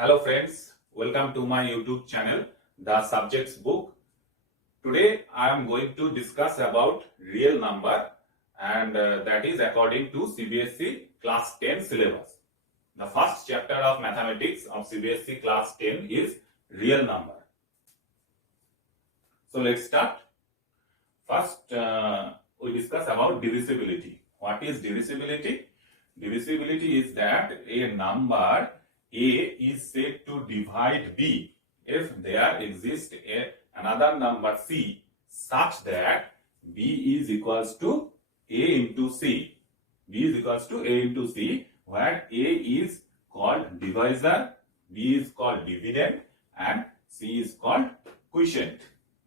Hello friends, welcome to my YouTube channel, The Subjects Book. Today I am going to discuss about real number and that is according to CBSE class 10 syllabus. The first chapter of mathematics of CBSE class 10 is real number. So let's start. First we discuss about divisibility. What is divisibility? Divisibility is that a number A is said to divide B if there exists another number C such that B is equals to A into C. B is equals to A into C, where A is called divisor, B is called dividend and C is called quotient.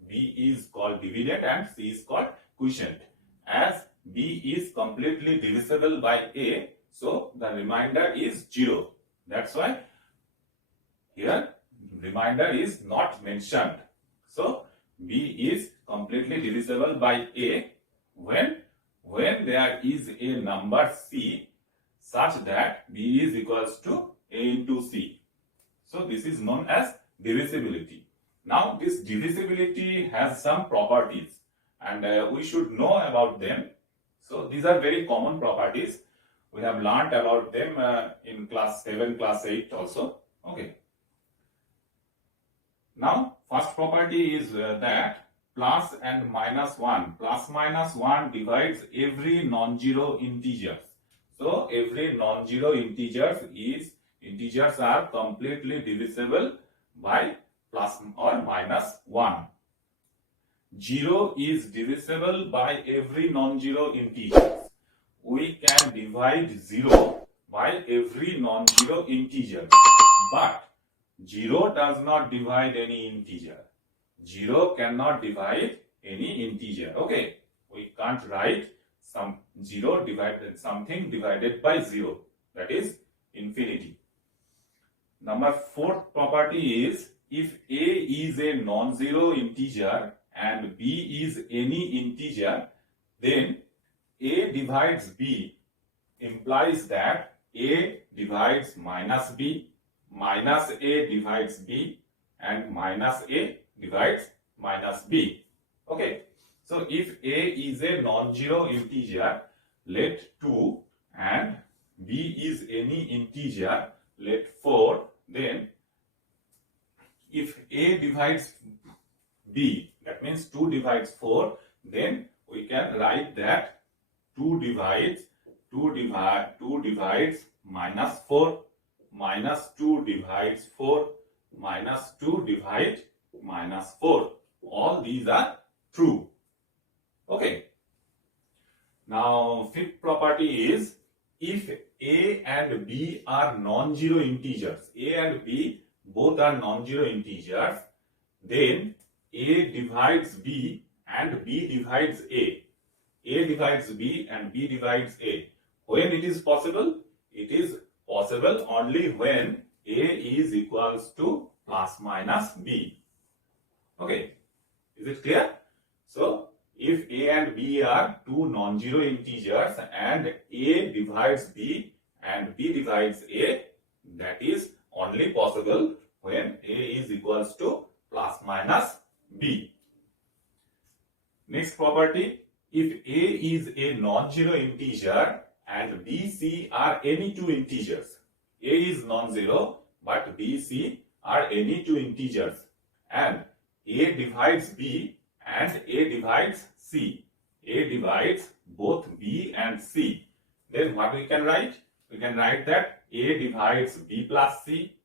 B is called dividend and C is called quotient. As B is completely divisible by A, so the remainder is 0. That's why here remainder is not mentioned. So B is completely divisible by A when there is a number C such that B is equals to A into C. So this is known as divisibility. Now this divisibility has some properties and we should know about them. So these are very common properties. We have learnt about them in class 7, class 8 also. Okay. Now, first property is that plus and minus 1. Plus minus 1 divides every non-zero integers. So, every non-zero integers are completely divisible by plus or minus 1. 0 is divisible by every non-zero integer. We can divide 0 by every non-zero integer, but 0 does not divide any integer. 0 cannot divide any integer. Okay, we can't write some 0 divided something divided by 0, that is infinity. Number 4th property is if A is a non-zero integer and B is any integer, then A divides B implies that A divides minus B, minus A divides B, and minus A divides minus B. Okay. So if A is a non-zero integer, let 2, and B is any integer, let 4, then if A divides B, that means 2 divides 4, then we can write that 2 divides minus 4, minus 2 divides 4, minus 2 divides minus 4. All these are true. Okay. Now, 5th property is if A and B are non-zero integers, A and B both are non-zero integers, then A divides B and B divides A. A divides B and B divides A. When it is possible? It is possible only when A is equals to plus minus B. Okay, is it clear? So, if A and B are two non-zero integers and A divides B and B divides A, that is only possible when A is equals to plus minus B. Next property, if A is a non-zero integer and B, C are any two integers. A is non-zero but B, C are any two integers and A divides B and A divides C. A divides both B and C. Then what we can write? We can write that A divides B plus C,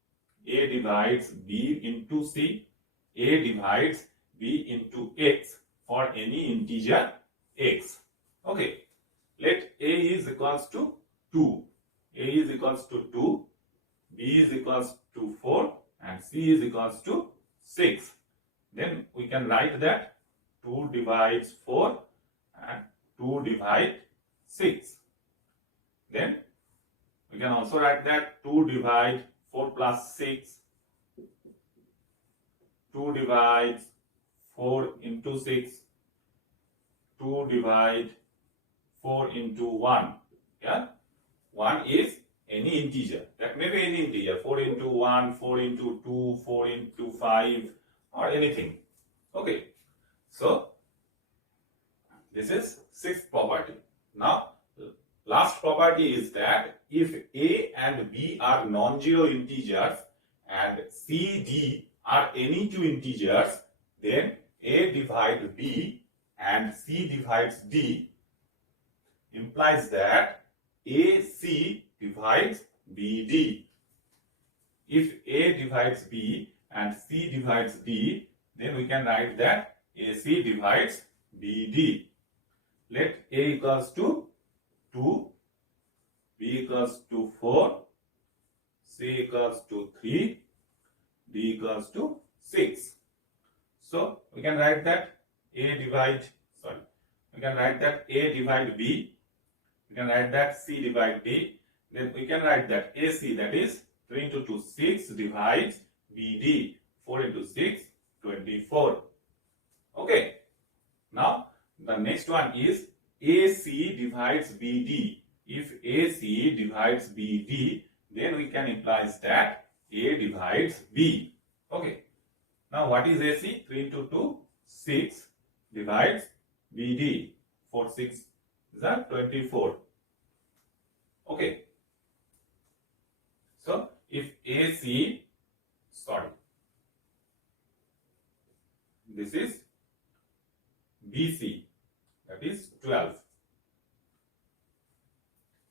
A divides B into C, A divides B into X for any integer X. Okay. Let A is equals to 2. A is equals to 2, B is equals to 4 and C is equals to 6. Then we can write that 2 divides 4 and 2 divides 6. Then we can also write that 2 divides 4 plus 6, 2 divides 4 into 6, 2 divides 4 into 1. Yeah, 1 is any integer. That may be any integer, 4 into 1, 4 into 2, 4 into 5, or anything. Okay. So this is sixth property. Now, last property is that if a and b are non-zero integers and c, d are any two integers, then a divides b and c divides d implies that ac divides bd. If a divides b and c divides d, then we can write that ac divides bd. Let a equals to 2, b equals to 4, c equals to 3, d equals to 6. So we can write that a divide b, we can write that c divide d, then we can write that ac, that is 3 into 2, 6 divides bd, 4 into 6, 24. Okay. Now the next one is AC divides BD. If AC divides BD, then we can imply that A divides B. Okay. Now what is AC? 3 into 2, 6 divides BD. 4, 6 is 24. Okay. So if AC, this is BC, that is 12.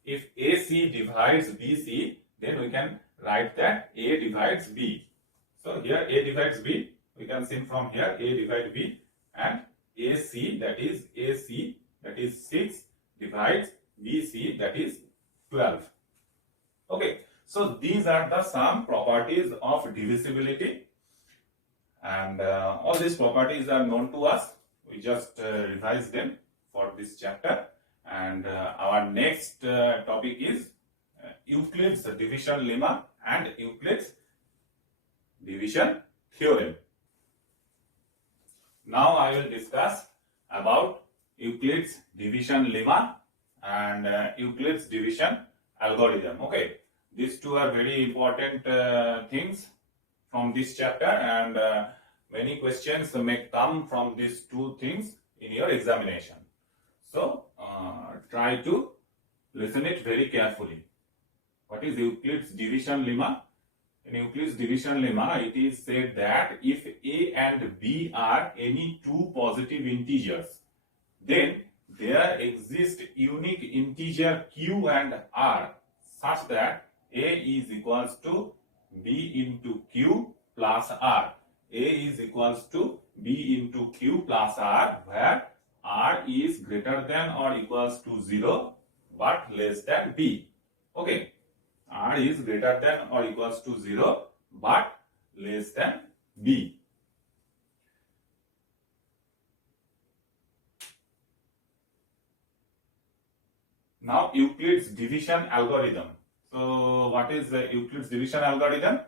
If AC divides BC, then we can write that A divides B. So here A divides B, we can see from here A divides B, and AC, that is 6 divides BC, that is 12. Okay, so these are the some properties of divisibility, and all these properties are known to us. We just revise them for this chapter, and our next topic is Euclid's division lemma and Euclid's division theorem. Now I will discuss about Euclid's division lemma and Euclid's division algorithm. Okay, these two are very important things from this chapter, and many questions may come from these two things in your examination. So try to listen it very carefully. What is Euclid's division lemma? In Euclid's division lemma, it is said that if a and b are any two positive integers, then there exists unique integer q and r such that a is equals to b into q plus r. A is equals to b into q plus r, where r is greater than or equals to 0 but less than b. Okay, r is greater than or equals to 0 but less than b. Now Euclid's division algorithm. So what is Euclid's division algorithm?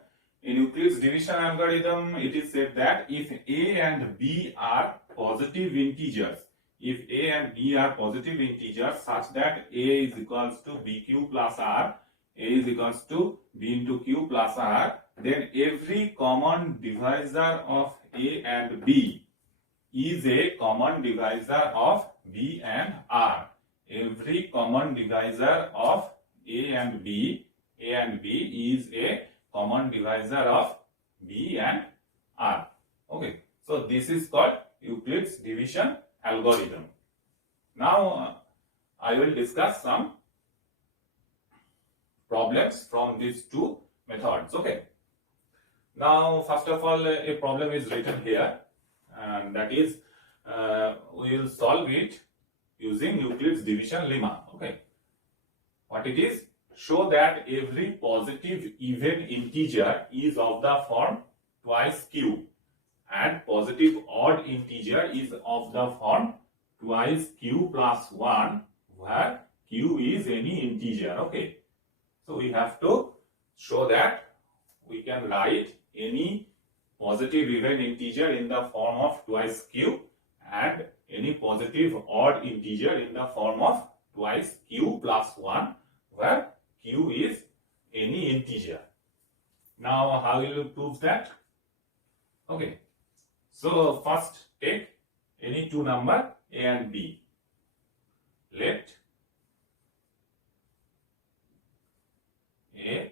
In Euclid's division algorithm, it is said that if a and b are positive integers, if a and b are positive integers such that a is equals to bq plus r, a is equals to b into q plus r, then every common divisor of a and b is a common divisor of b and r. Every common divisor of a and b is a common divisor of b and r. Okay, so this is called Euclid's division algorithm. Now I will discuss some problems from these two methods. Okay, now first of all a problem is written here, and that is we will solve it using Euclid's division lemma. Okay, what it is? Show that every positive even integer is of the form twice q, and positive odd integer is of the form twice q plus 1, where q is any integer. Okay, so we have to show that we can write any positive even integer in the form of twice q and any positive odd integer in the form of twice q plus 1, where q is any integer. Now, how will you prove that? Okay. So, first take any two number A and B. Let A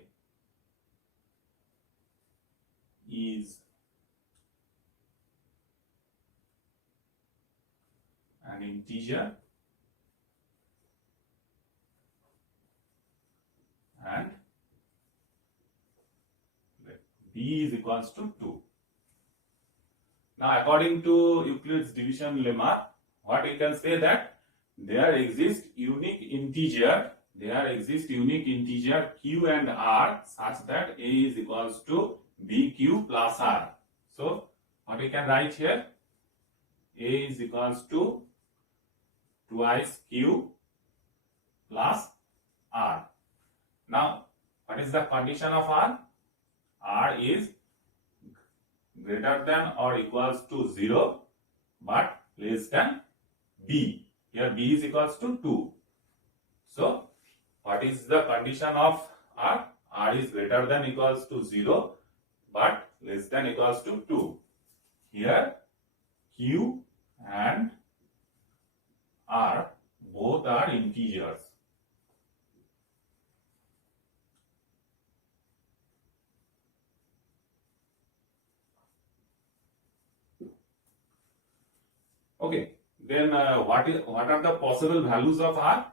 is an integer and let B is equals to 2. Now, according to Euclid's division lemma, what we can say that there exists unique integer Q and R such that A is equals to BQ plus R. So, what we can write here? A is equals to twice Q plus R. Now, what is the condition of R? R is greater than or equals to 0 but less than B. Here B is equals to 2. So, what is the condition of R? R is greater than equals to 0 but less than equals to 2. Here Q and R both are integers. Okay, then what are the possible values of R?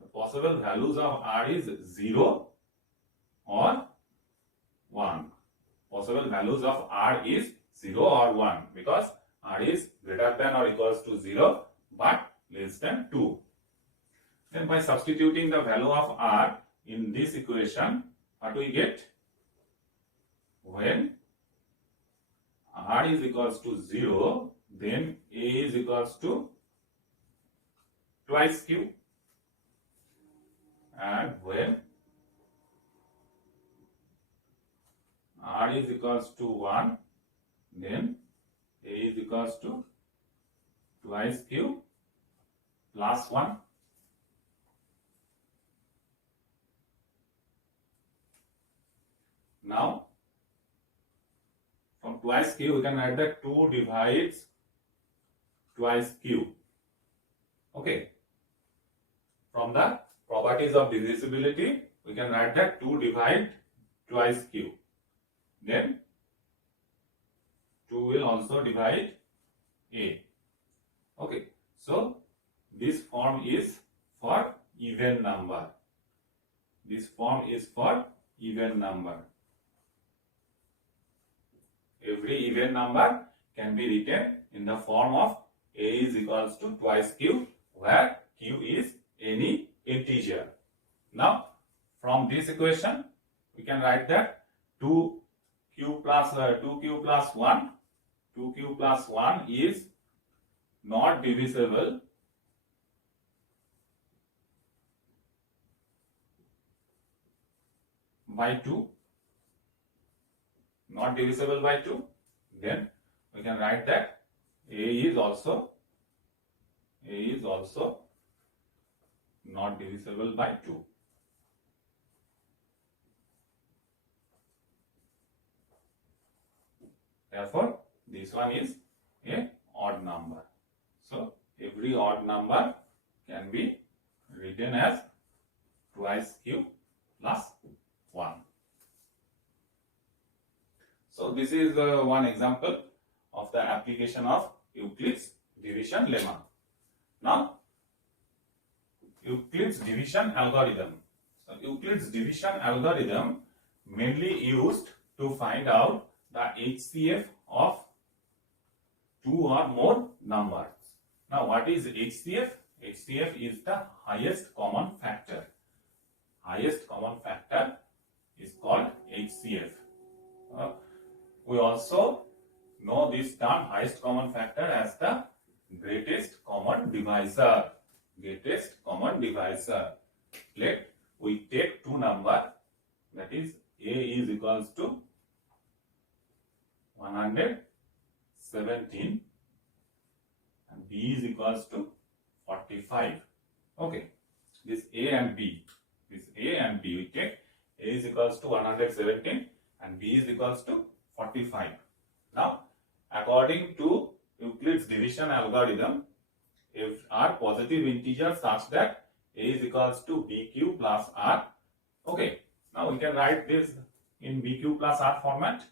The possible values of R is 0 or 1. Possible values of R is 0 or 1 because R is greater than or equals to 0 but less than 2. Then by substituting the value of R in this equation, what we get? When R is equals to 0, then A is equals to twice Q, and when R is equals to 1, then A is equals to twice Q plus 1. Now, from twice Q, we can write that 2 divides twice Q. Okay. From the properties of divisibility, we can write that 2 divide twice Q. Then 2 will also divide A. Okay. So, this form is for even number. This form is for even number. Every even number can be written in the form of A is equals to twice Q, where Q is any integer. Now, from this equation, we can write that 2Q plus 1 is not divisible by 2. Not divisible by 2, then we can write that A is also not divisible by 2. Therefore, this one is a odd number. So, every odd number can be written as twice Q plus 1. So, this is one example of the application of Euclid's division lemma. Now, Euclid's division algorithm. So, Euclid's division algorithm mainly used to find out the HCF of two or more numbers. Now, what is HCF? HCF is the highest common factor. Highest common factor is called HCF. We also know this term highest common factor as the greatest common divisor. Greatest common divisor. Let we take two numbers, that is A is equals to 117 and B is equals to 45. Okay, this A and B, we take A is equals to 117 and B is equals to 45. Now, according to Euclid's division algorithm, if are positive integers such that A is equals to BQ plus R. Okay, now we can write this in BQ plus R format.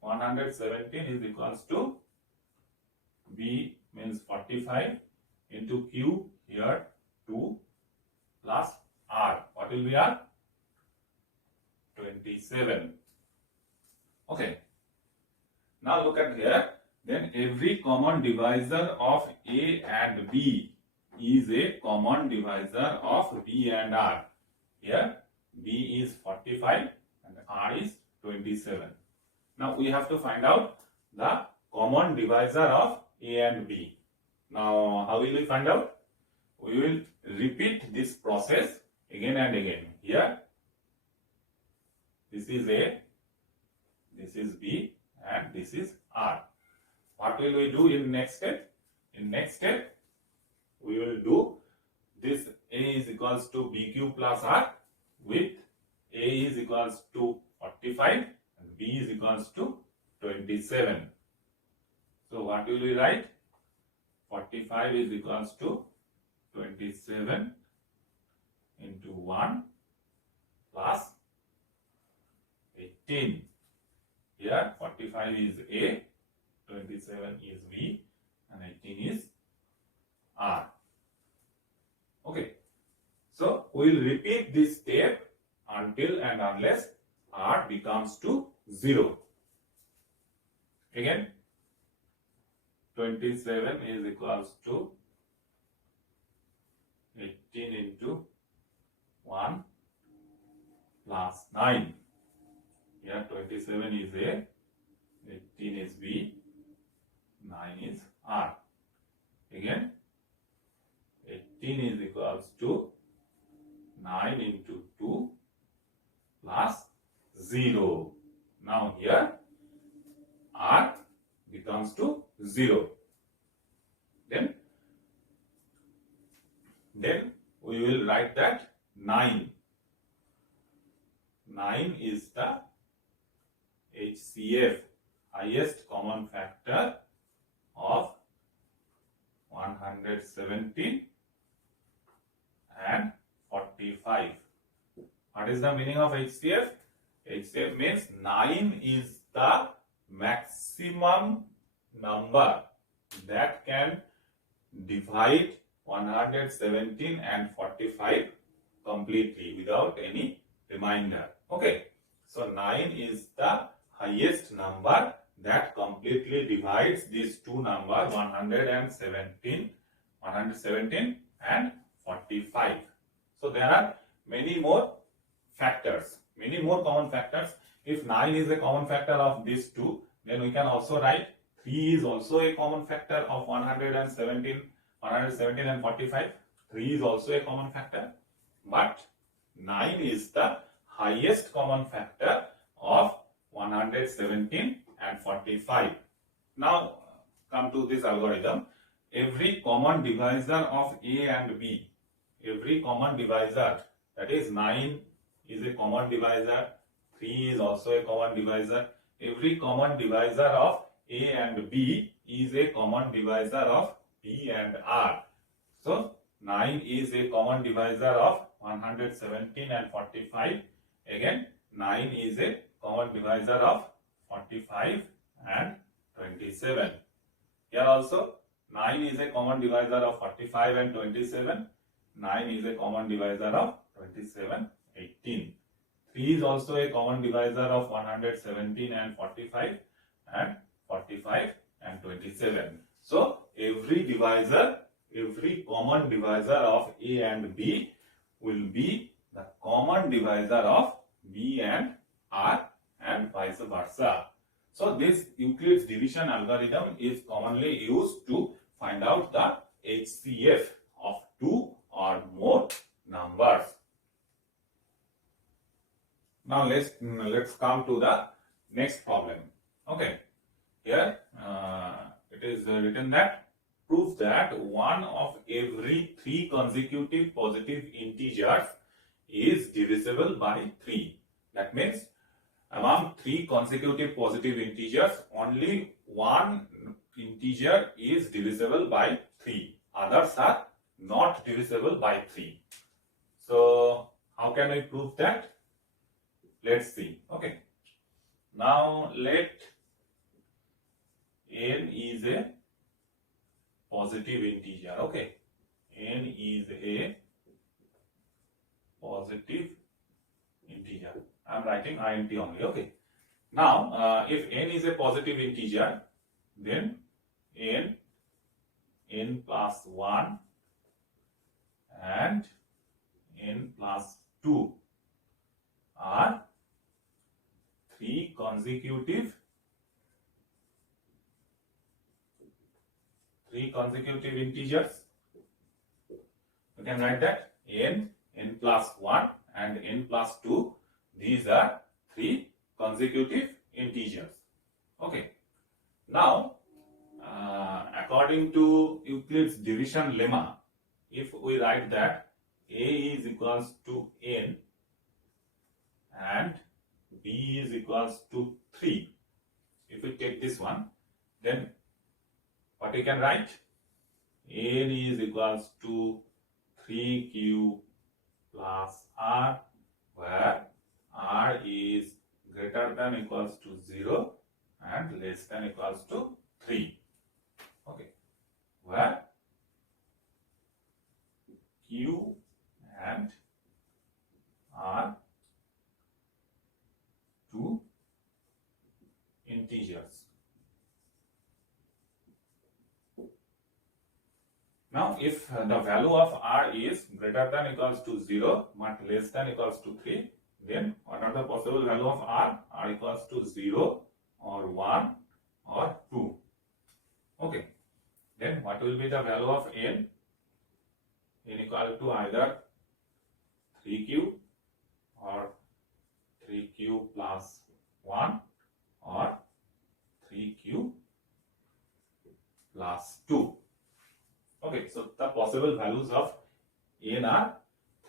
117 is equals to B means 45 into Q here 2 plus R. What will be R? 27. Okay. Now look at here. Then every common divisor of A and B is a common divisor of B and R. Here B is 45 and R is 27. Now we have to find out the common divisor of A and B. Now how will we find out? We will repeat this process again and again. Here this is A, this is B and this is R. What will we do in next step? In next step we will do this A is equals to BQ plus R with A is equals to 45 and B is equals to 27. So what will we write? 45 is equals to 27 into 1 plus 18. Here 45 is A, 27 is B and 18 is R. Okay. So we will repeat this step until and unless R becomes to 0. Again 27 is equals to 18 into 1 plus 9. Here 27 is A, 18 is B, 9 is R. Again 18 is equals to 9 into 2 plus 0. Now here R becomes to 0. Then we will write that 9. 9 is the HCF, highest common factor of 117 and 45. What is the meaning of HCF? HCF means 9 is the maximum number that can divide 117 and 45 completely without any remainder. Okay, so 9 is the highest number that completely divides these two numbers 117 and 45. So there are many more factors, many more common factors. If 9 is a common factor of these two, then we can also write 3 is also a common factor of 117 and 45. 3 is also a common factor, but 9 is the highest common factor of 117 and 45. Now come to this algorithm. Every common divisor of A and B, every common divisor, that is 9 is a common divisor, 3 is also a common divisor. Every common divisor of A and B is a common divisor of B and R. So 9 is a common divisor of 117 and 45. Again 9 is a common divisor of 45 and 27. Here also 9 is a common divisor of 45 and 27. 9 is a common divisor of 27, 18. 3 is also a common divisor of 117 and 45 and 45 and 27. So every divisor, every common divisor of A and B will be the common divisor of B and R and vice versa. So this Euclid's division algorithm is commonly used to find out the HCF of two or more numbers. Now let's come to the next problem. Okay, here it is written that prove that one of every three consecutive positive integers is divisible by 3. That means among 3 consecutive positive integers, only one integer is divisible by 3. Others are not divisible by 3. So how can we prove that? Let's see. Okay. Now let n is a positive integer. Okay. N is a positive integer. I am writing int only. Okay. Now, if n is a positive integer, then n plus 1 and n plus 2 are 3 consecutive integers. You can write that n plus 1 and n plus 2, these are 3 consecutive integers. Okay. Now, according to Euclid's division lemma, if we write that a is equals to n and b is equals to 3, if we take this one, then what we can write? n is equals to 3q plus r, where r is greater than equals to 0 and less than equals to 3. Okay, where q and r two integers. Now, if the value of r is greater than equals to 0 but less than equals to 3, then what are the possible value of r? R equals to 0 or 1 or 2. Okay. Then what will be the value of n? N equal to either 3q or 3q plus 1 or 3q plus 2. Okay, so the possible values of n are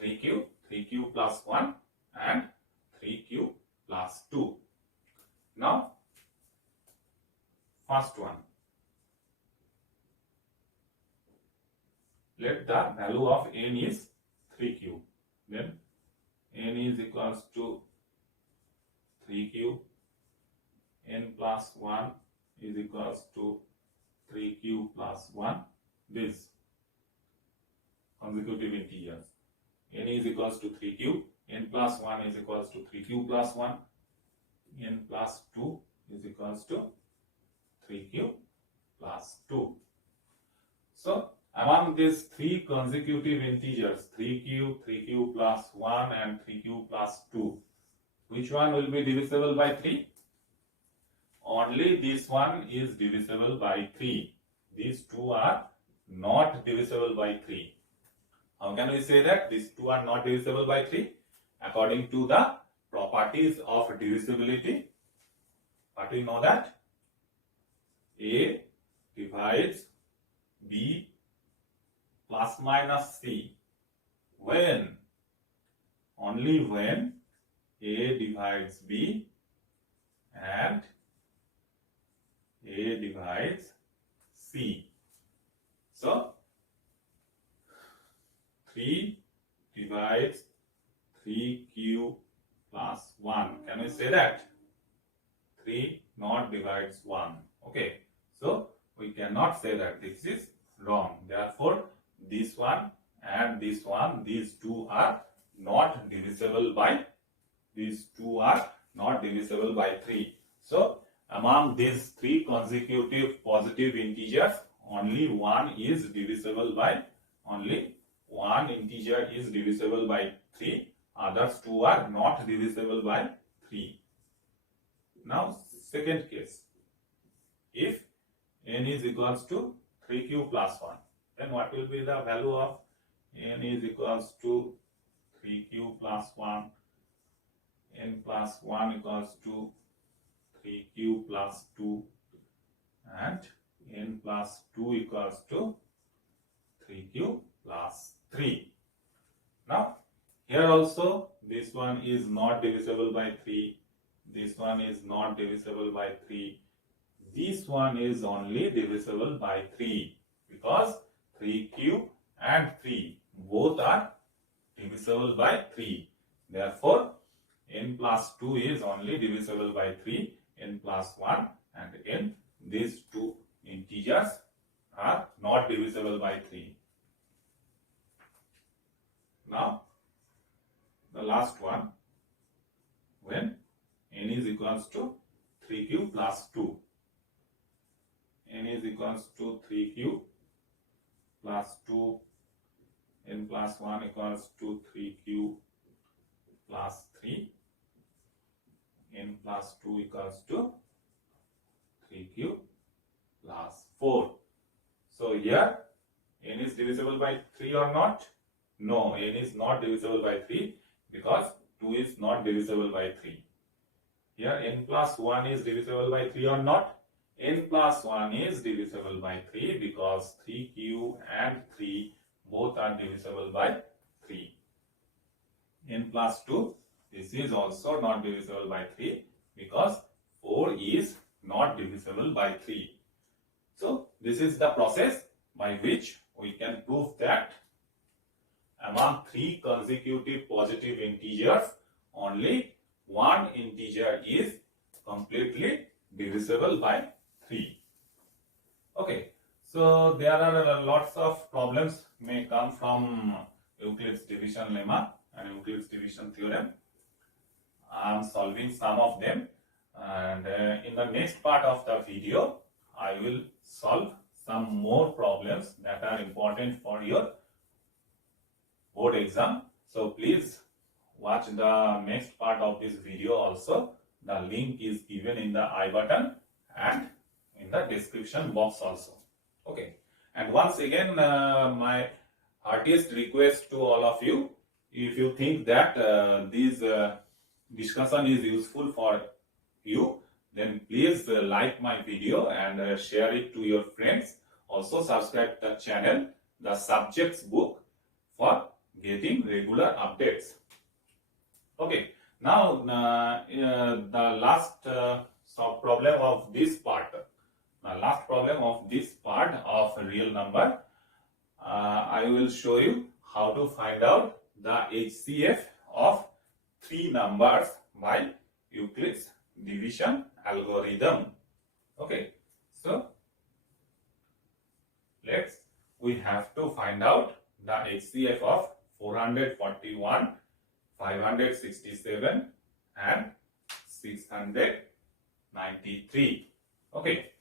3q, 3q plus 1 and 3q plus 2. Now, first one. Let the value of n is 3q. Then n is equals to 3q, n plus 1 is equals to 3q plus 1. This consecutive integers. N is equals to 3q, n plus 1 is equals to 3q plus 1, n plus 2 is equals to 3q plus 2. So, among these 3 consecutive integers, 3q, 3q plus 1 and 3q plus 2, which one will be divisible by 3? Only this one is divisible by 3. These two are not divisible by 3. How can we say that these two are not divisible by 3? According to the properties of divisibility, what we know that A divides B plus minus C when, only when A divides B and A divides C. So, 3 divides 3q plus 1. Can we say that? 3 not divides 1. Okay. So, we cannot say that this is wrong. Therefore, this one and this one, these two are not divisible by, 3. So, among these 3 consecutive positive integers, only one is divisible by, only one integer is divisible by 3. Others two are not divisible by 3. Now, second case. If n is equals to 3q plus 1, then what will be the value of n is equals to 3q plus 1, n plus 1 equals to 3q plus 2 and n plus 2 equals to 3q plus 3. Now, Here also this one is not divisible by 3. This one is not divisible by 3. This one is only divisible by 3 because 3 cube and 3 both are divisible by 3. Therefore, n plus 2 is only divisible by 3, n plus 1 and n, these two integers are not divisible by 3. Now, the last one, when n is equals to 3 cube plus 2. N is equals to 3 cube plus 2, n plus 1 equals to 3 cube plus 3, n plus 2 equals to 3 cube plus 4. So here n is divisible by 3 or not? No, n is not divisible by 3 because 2 is not divisible by 3. Here n plus 1 is divisible by 3 or not? N plus 1 is divisible by 3 because 3 cube and 3 both are divisible by 3. N plus 2, this is also not divisible by 3 because 4 is not divisible by 3. So, this is the process by which we can prove that among 3 consecutive positive integers, only one integer is completely divisible by 3. Okay, so there are lots of problems may come from Euclid's division lemma and Euclid's division theorem. I am solving some of them, and in the next part of the video I will solve some more problems that are important for your board exam. So please watch the next part of this video also. The link is given in the I button and in the description box also. Okay, and once again my heartiest request to all of you, if you think that this discussion is useful for you, then please like my video and share it to your friends. Also subscribe the channel, the subjects book, for getting regular updates. Okay, now the last problem of this part. The last problem of this part of real number, I will show you how to find out the HCF of 3 numbers by Euclid's division algorithm. Okay, so we have to find out the HCF of 441, 567 and 693. Okay,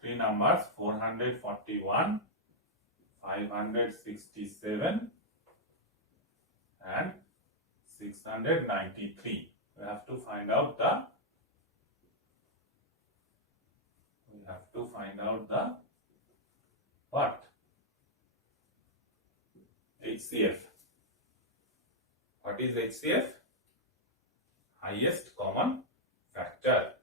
3 numbers 441, 567 and 693. We have to find out the what? HCF. What is HCF? Highest common factor.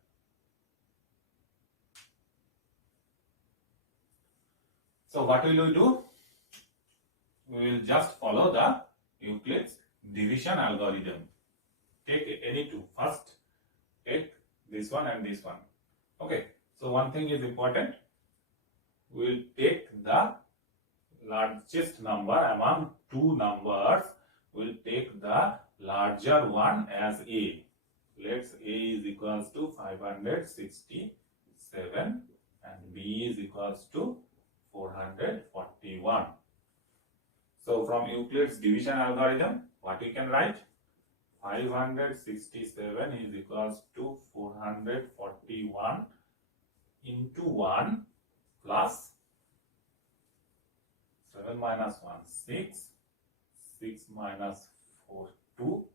So what will we do? We will just follow the Euclid's division algorithm. Take any two. First, take this one and this one. Okay. So one thing is important. We will take the largest number among 2 numbers. We will take the larger one as A. Let's A is equals to 567 and B is equals to 441. So from Euclid's division algorithm, what we can write? 567 is equals to 441 into 1 plus 7 minus 1, 6, 6 minus 4, 2,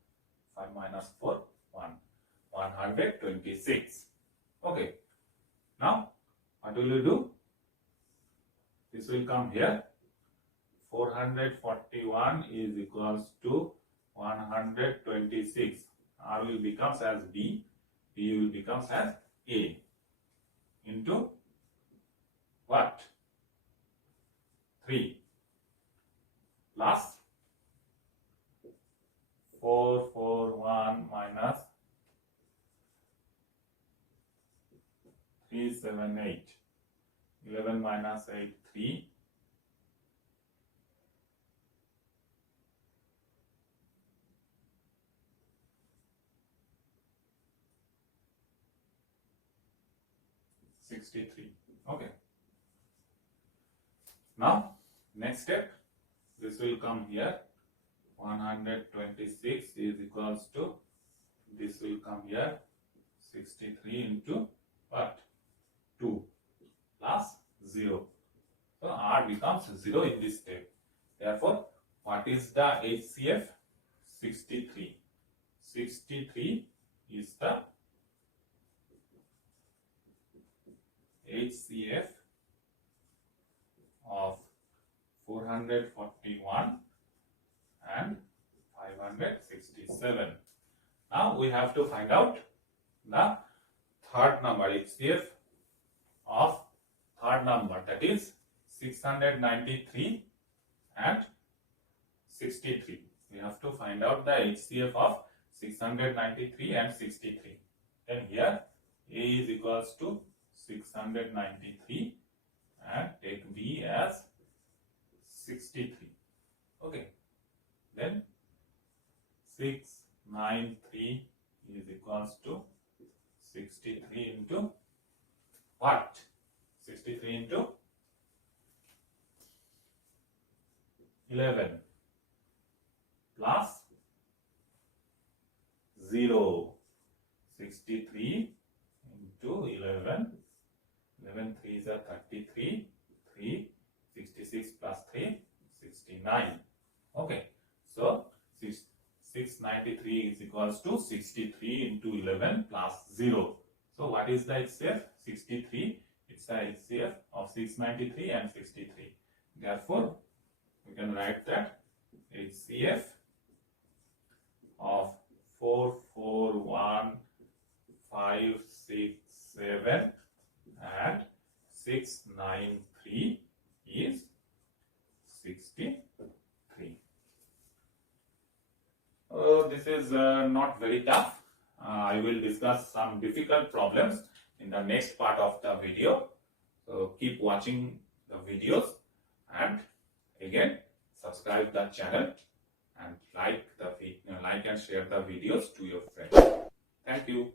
5 minus 4, 1, 126. Okay. Now, what will you do? This will come here. 441 is equals to 126. R will becomes as B, B will becomes as A into what? 3 plus 441 minus 378. 11 minus 8, 3. 63. Okay. Now, next step, this will come here. 126 is equals to, this will come here, 63 into what? 2 plus 0. So, R becomes 0 in this step. Therefore, what is the HCF? 63. 63 is the HCF of 441 and 567. Now we have to find out the third number, HCF of third number, that is 693 and 63. We have to find out the HCF of 693 and 63. Then here A is equals to 693 and take B as 63. Okay. Then 693 is equals to 63 into what? 63 into 11 plus 0. 63 into 11. 11 3s are 33. 3. 66 plus 3. 69. Okay. So 693 is equals to 63 into 11 plus 0. So what is the HCF? 63. It's the HCF of 693 and 63. Therefore, we can write that HCF of 441, 567 and 693 is 63. This is not very tough. I will discuss some difficult problems in the next part of the video. So keep watching the videos and again subscribe the channel and like and share the videos to your friends. Thank you.